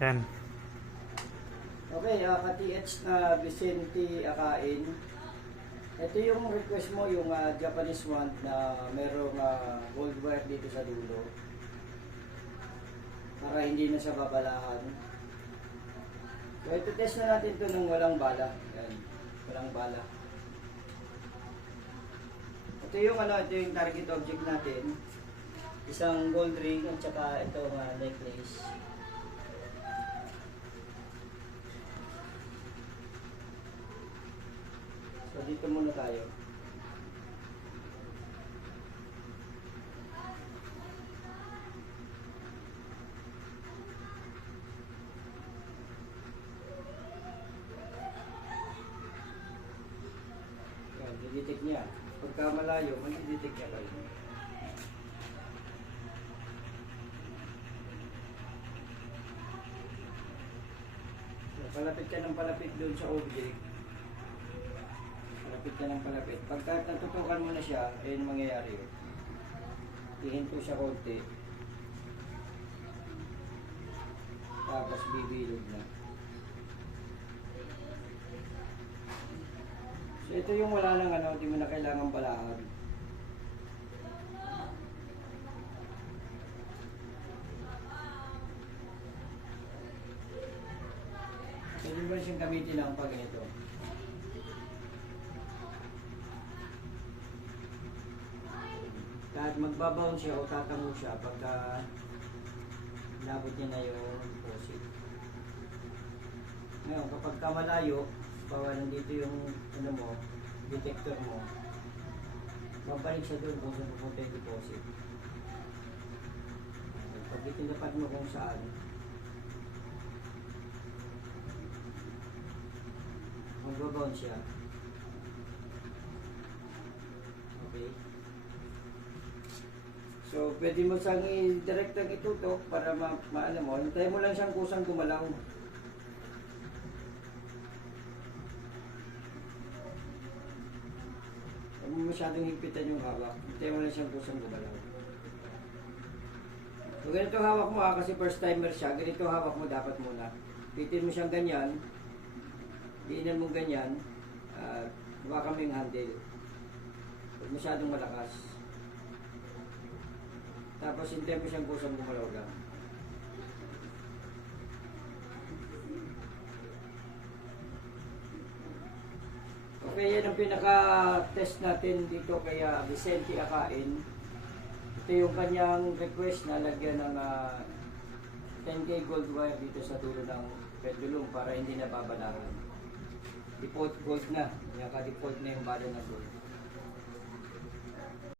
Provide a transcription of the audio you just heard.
Yan. Okay, ka-TH na Vicente Akain. Ito yung request mo, yung Japanese one na merong gold wire dito sa dulo. Para hindi na siya babalahan. So ito test na natin ito ng walang bala. Yan, walang bala. Ito yung ito yung target object natin. Isang gold ring at saka itong necklace. So dito muna tayo. Yan, didetect niya. Pagka malayo, mag-detect niya kayo. So, palapit ka ng palapit doon sa object. Palapit ka ng palapit. Pagka natutukan mo na siya, ayun mangyayari yun. Ihinto siya konti. Tapos bibilog na. So ito yung wala nang hindi mo na kailangan balahan. Pwede mo siyang gamitin ng pag ganito. Kahit magbabaon siya o tatango siya pagka nabot niya na yung deposit. Ngayon, kapag kamalayo, bawa nandito yung detector mo, babalik siya doon kung saan pupunta yung deposit. Pag itinapad mo kung saan, magbabound siya. Okay. So, pwede mo siyang i-direct ang itutok para maano mo. Hintayin mo lang siyang kusang gumalaw. Huwag mo masyadong higpitan yung hawak. Hintayin mo lang siyang kusang gumalaw. So, ganito hawak mo kasi first timer siya. Ganito hawak mo dapat muna. Pitin mo siyang ganyan. Diinan mo ganyan. Hawakan mo yung handle. Huwag masyadong malakas. Tapos hintayin mo siyang kusang gumalaw lang. Okay, yan ang pinaka-test natin dito kaya Vicente Akain. Ito yung kanyang request na lagyan ng 10K gold wire dito sa dulo ng pendulum para hindi na babalaran. Default gold na, naka-default na yung bala na gold.